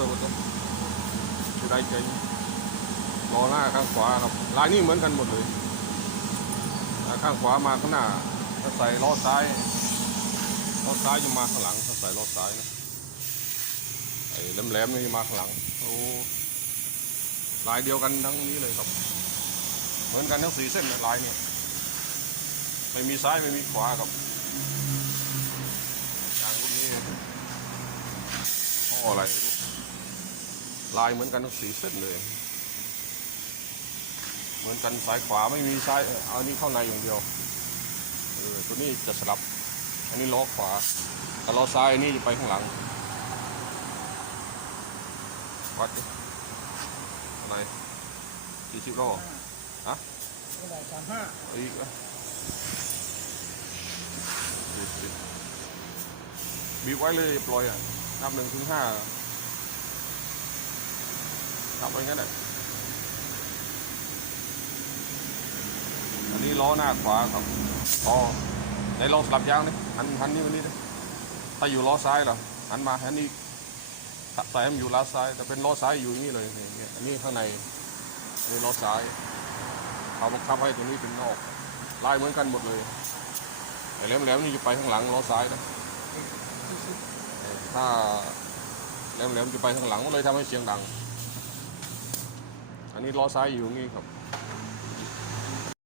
ตัวตัวจะได้ใจล้อหน้าข้างขวาครับลายนี้เหมือนกันหมดเลยข้างขวามาข้างหน้าถ้าใส่ล้อซ้ายล้อซ้ายจะมาข้างหลังถ้าใส่ล้อซ้ายนะไอ้แหลมๆนี่มาข้างหลังโอ้ลายเดียวกันทั้งนี้เลยครับ เหมือนกันทั้งสี่เส้นลายเนี่ยไม่มีซ้ายไม่มีขวาครับยางรุ่นนี้พ่ออะไรไม่รู้ ลายเหมือนกันทั้งสีเส้นเลย เหมือนกันซ้ายขวาไม่มีซ้ายเอาอันนี้เข้าในอย่างเดียวเออตัวนี้จะสลับ อันนี้ล้อขวาแต่ล้อซ้ายอันนี้จะไปข้างหลังวัดดิอะไรกี่สิบล้อเท่าไหร่สามห้าอีกอะสิบสิบบีบไว้เลยปล่อยอะนับหนึ่งถึงห้าับไปงั้นแหละอันนี้ล้อหน้าขวาครับอ๋อไหนลองสลับยางดิหันหันนี่มานี่ดิถ้าอยู่ล้อซ้ายเหรอหันมาหันนี้ใส่ให้มันอยู่ล้อซ้าย แต่เป็นล้อซ้ายอยู่นี้เลยอย่างเงี้ยอันนี้ข้างในอันนี้ล้อซ้ายเขาบังคับให้ตัวนี้เป็นนอกลายเหมือนกันหมดเลยไอ้แหลมๆนี่จะไปข้างหลังล้อซ้ายนะถ้าแหลมๆจะไปข้างหลังก็เลยทำให้เสียงดังันนี้ล้อซ้ายอยู่อย่งนี้ครับ